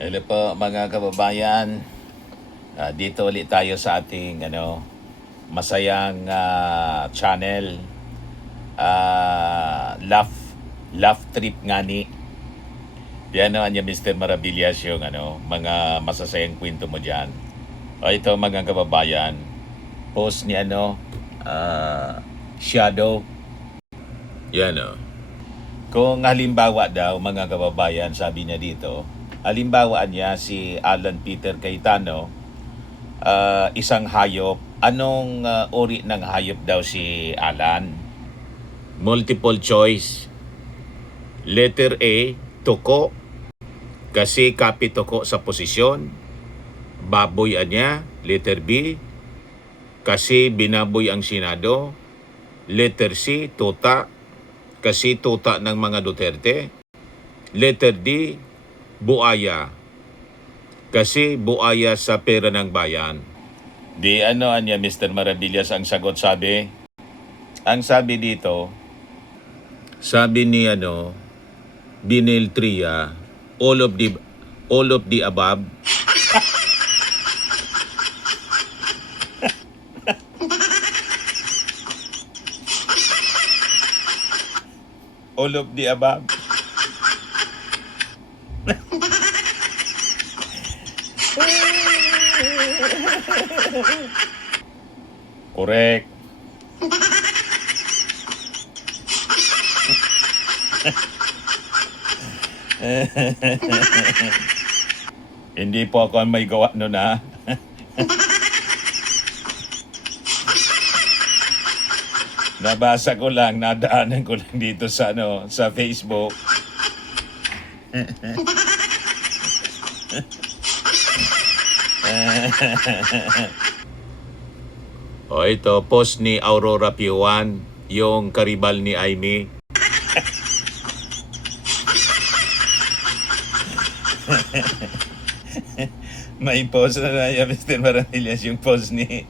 Hello po mga kababayan. Dito ulit tayo sa ating masayang channel. Laugh trip nga ni. Yan niya Mr. Maravillas yung mga masasayang kwento mo diyan. Ito mga kababayan. Post ni Shadow. Yan Kung halimbawa daw mga kababayan, sabi niya dito, halimbawa niya si Alan Peter Cayetano, isang hayop. Anong uri ng hayop daw si Alan? Multiple choice. Letter A, tuko. Kasi kapi tuko sa posisyon. Baboy niya. Letter B, kasi binaboy ang Senado. Letter C, tuta. Kasi tuta ng mga Duterte. Letter D, buaya. Kasi buaya sa pera ng bayan. Di niya Mr. Maravillas ang sagot sabi? Ang sabi dito, sabi ni Binel Tria, all of the above. All of the above. Correct. Hindi po ako ang may gawa nun ha. Nabasa ko lang, nadaanan ko lang dito sa sa Facebook. Ito, post ni Aurora Piuan, yung karibal ni Aimee. May post na yan, Mr. Maravillas, yung post ni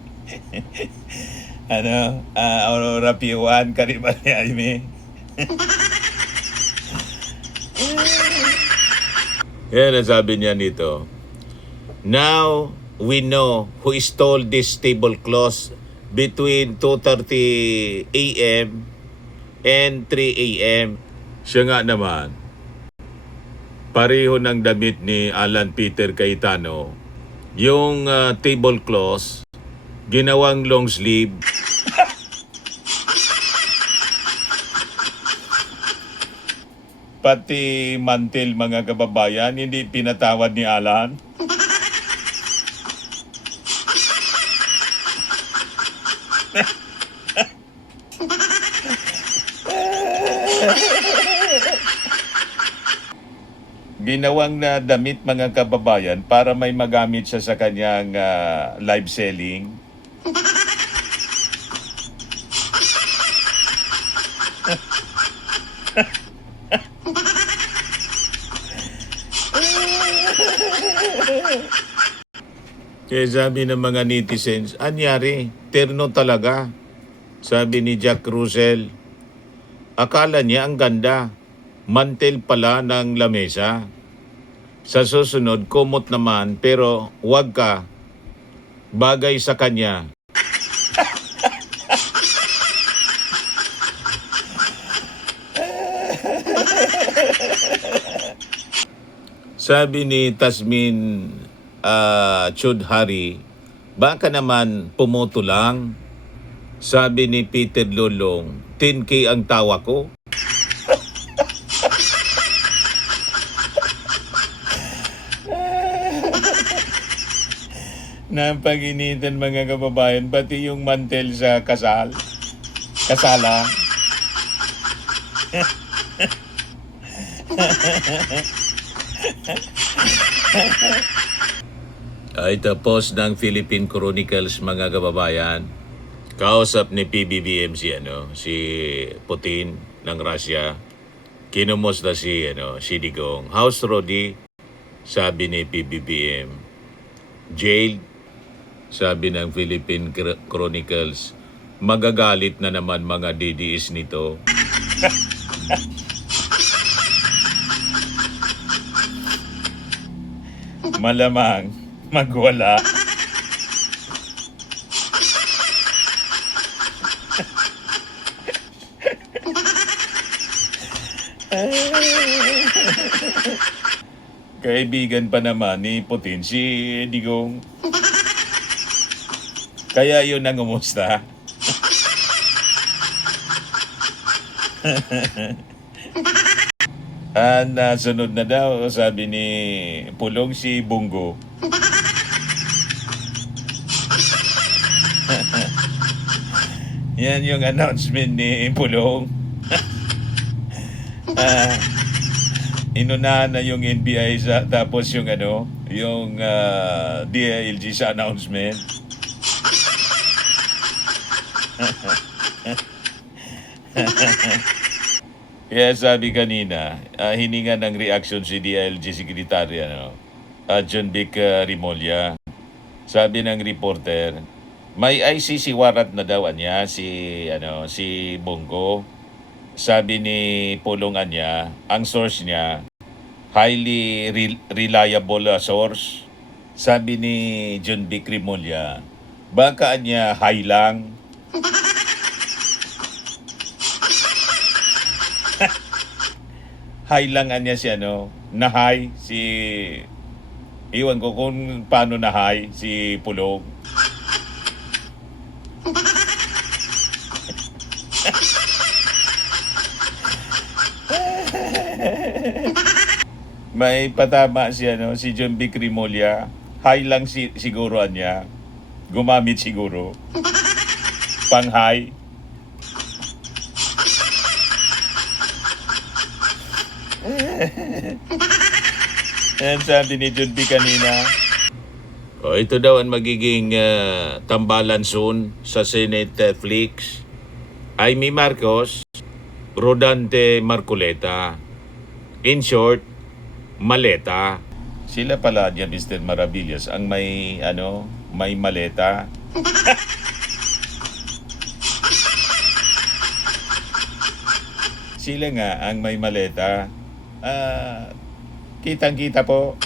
Aurora Piuan, karibal ni Aimee. Yan ang sabi niya nito. Now, we know who stole this tablecloth between 2:30 a.m. and 3 a.m. Siya nga naman, pareho ng damit ni Alan Peter Cayetano. Yung tablecloth, ginawang long sleeve. Pati mantel mga kababayan, hindi pinatawad ni Alan. Ginawang na damit mga kababayan para may magamit siya sa kanyang live selling. Kaya sabi ng mga netizens, anyari, terno talaga. Sabi ni Jack Russell, akala niya ang ganda, mantel pala ng lamesa. Sa susunod, kumot naman, pero wag ka, bagay sa kanya. Sabi ni Tasmin Chudhari, baka naman pumoto lang. Sabi ni Peter Lolong, 10K ang tawa ko. Napaginitan mga kababayan, pati yung mantel sa kasal. Kasalan. Ito post ng Philippine Chronicles mga kababayan. Kausap ni PBBM si Putin ng Russia. Kinumusta si Digong. How's Rodi? Sabi ni PBBM. Jailed? Sabi ng Philippine Chronicles. Magagalit na naman mga DDS nito. Malamang magwala. Kaibigan pa naman ni Putin si Digong. Kaya yun ang umusta. Sunod na daw, sabi ni Pulong si Bongo. Yan yung announcement ni Pulong. Inunahan na yung NBI tapos yung DILG sa announcement. Kaya sabi kanina, hininga ng reaction si DILG Secretary John Vic Rimolya. Sabi ng reporter, may ICC warrant na daw niya si Bongo. Sabi ni Pulong niya, ang source niya, highly reliable source. Sabi ni John Vic Rimolya, baka niya high lang. High lang niya na high iwan ko kung paano na high si Pulong. May patama si John Vic Rimolya. High lang siguro niya. Gumamit siguro. Pang high. Yan sabi ni John Vic kanina. Ito daw ang magiging tambalan soon sa Senate Flix. Amy Marcos, Rodante Marcoleta. In short, maleta. Sila pala dyan, Mr. Maravillas, ang may maleta. Sila nga ang may maleta. Kitang-kita po.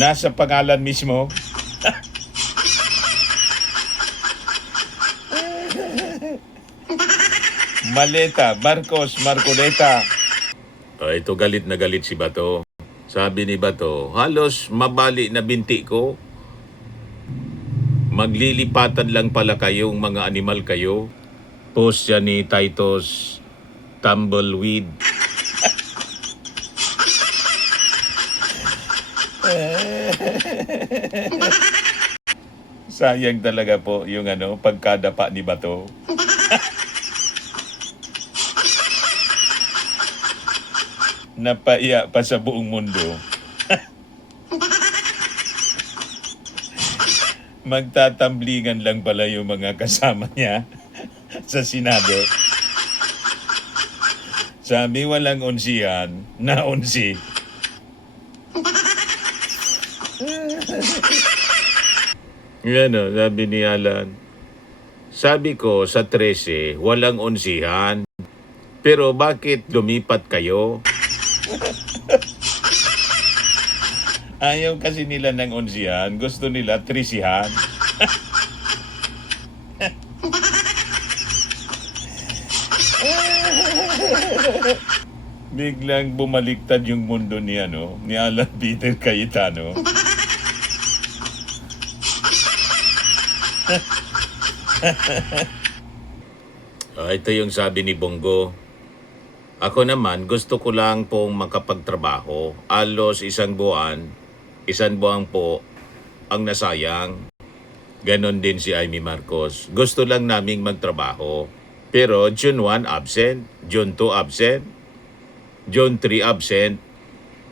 Nasa pangalan mismo. Maleta, Marcos, Marcoleta. Ito galit na galit si Bato. Sabi ni Bato, halos mabali na binti ko. Maglilipatan lang pala kayong mga animal kayo. Post siya ni Titus Tumbleweed. Sayang talaga po yung pagkadapa ni Bato. Napaiya pa sa buong mundo. Magtatamblingan lang pala yung mga kasama niya sa Senado. Sabi walang unsihan, na unsi. Yan sabi ni Alan. Sabi ko sa 13, walang unsihan. Pero bakit lumipat kayo? Ayaw kasi nila ng unsihan. Gusto nila trisihan. Biglang bumaliktad yung mundo ni Alan Peter Cayetano. Ito yung sabi ni Bongo. Ako naman, gusto ko lang pong makapagtrabaho. Alos isang buwan po ang nasayang. Ganon din si Amy Marcos. Gusto lang naming magtrabaho. Pero June 1 absent, June 2 absent, June 3 absent.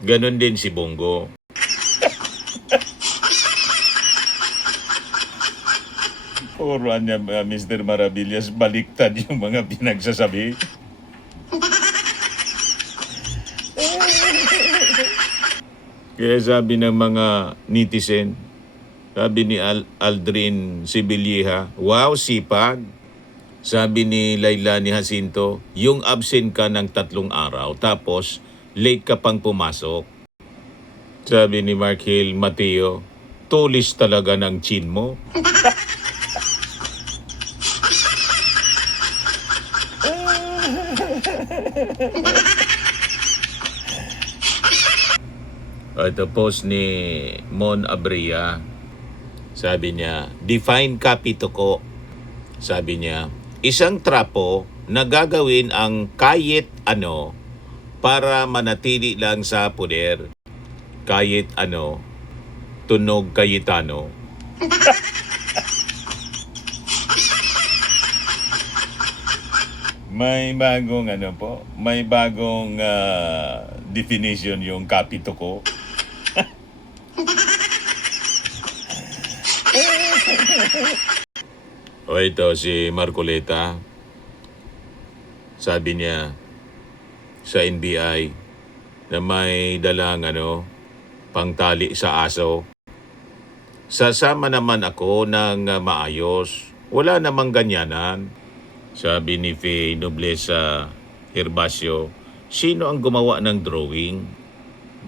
Ganon din si Bongo. Puro niya, Mr. Maravillas, baliktad yung mga pinagsasabi. Kaya sabi ng mga netizen, sabi ni Aldrin Sibilyeha, wow, sipag. Sabi ni Lailani Jacinto, yung absent ka ng 3 araw, tapos late ka pang pumasok. Sabi ni Mark Hill, Mateo, tulis talaga ng chin mo. Ito post ni Mon Abria. Sabi niya, define kapituko. Sabi niya, isang trapo na gagawin ang kahit ano para manatili lang sa poder. Kahit ano, tunog Cayetano. May bagong ano po, may bagong definition yung kapituko. O ito si Marcoleta. Sabi niya sa NBI na may dalang pangtali sa aso. Sasama naman ako ng maayos. Wala namang ganyanan. Sabi ni Faye Nobleza Herbacio, sino ang gumawa ng drawing?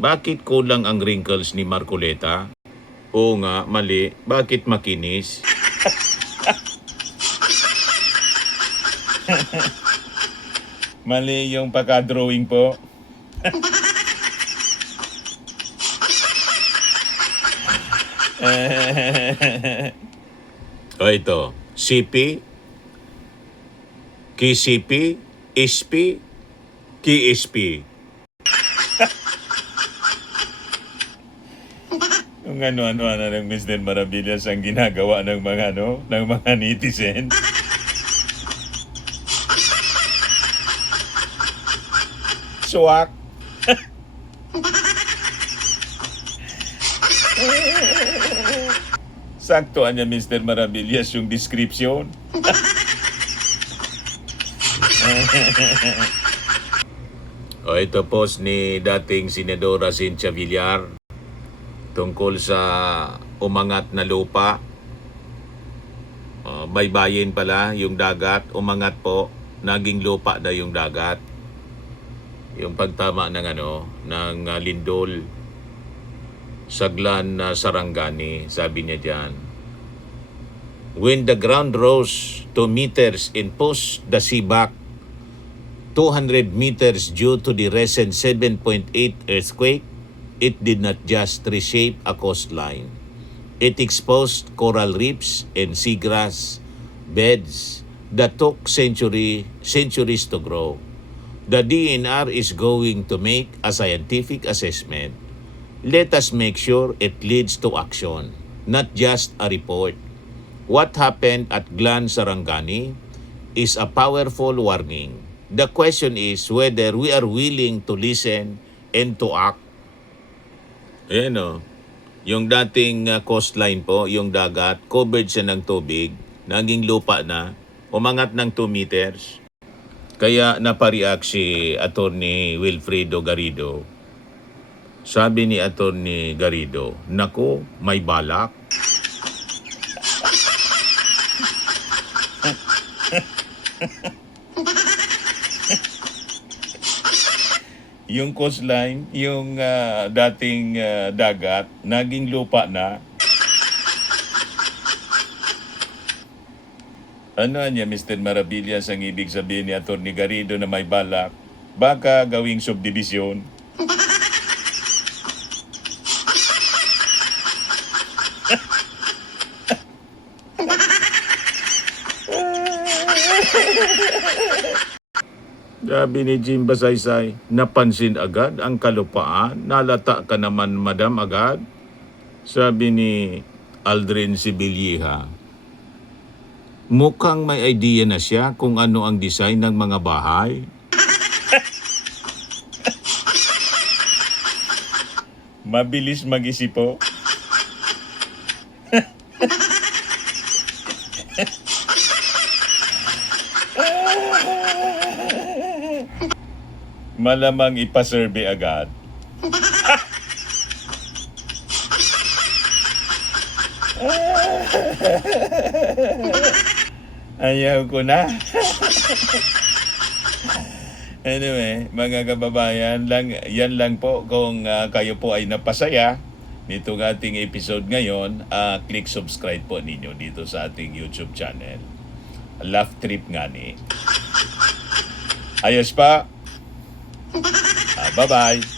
Bakit kulang ang wrinkles ni Marcoleta? Oo nga, mali. Bakit makinis? Mali yung pagka-drawing po. O ito, CP, KCP, SP, KSP. Kung ano-ano na ng Mr. Maravillas ang ginagawa ng mga netizen. Swak. Saktoan niya Mr. Maravillas yung description. O ito post ni dating Senadora Cynthia Villar tungkol sa umangat na lupa. Baybayin pala yung dagat, umangat po, naging lupa na yung dagat. Yung pagtama ng lindol. Saglan na Sarangani, sabi niya diyan. When the ground rose 2 meters in post the sea back 200 meters due to the recent 7.8 earthquake, it did not just reshape a coastline. It exposed coral reefs and seagrass beds that took centuries to grow. The DNR is going to make a scientific assessment. Let us make sure it leads to action, not just a report. What happened at Glan Sarangani is a powerful warning. The question is whether we are willing to listen and to act. Yung dating coastline po, yung dagat, covered siya ng tubig, naging lupa na, umangat ng 2 meters. Kaya napareact si Attorney Wilfredo Garrido. Sabi ni Attorney Garrido, naku, may balak. Yung coastline, yung dating dagat, naging lupa na. Ano niya, Mr. Maravillas, ang ibig sabihin ni Attorney Garrido na may balak? Baka gawing subdivision. Sabi ni Jim Basaysay, napansin agad ang kalupaan, nalata ka naman madam agad. Sabi ni Aldrin Sibilyeha, mukhang may idea na siya kung ano ang design ng mga bahay. Mabilis mag-isip po. Malamang ipasurvey agad. Ayaw ko na. Anyway, mga kababayan, yan lang po. Kung kayo po ay napasaya nitong ating episode ngayon, click subscribe po ninyo dito sa ating YouTube channel. Laugh Trip nga ni. Ayos pa. Bye-bye.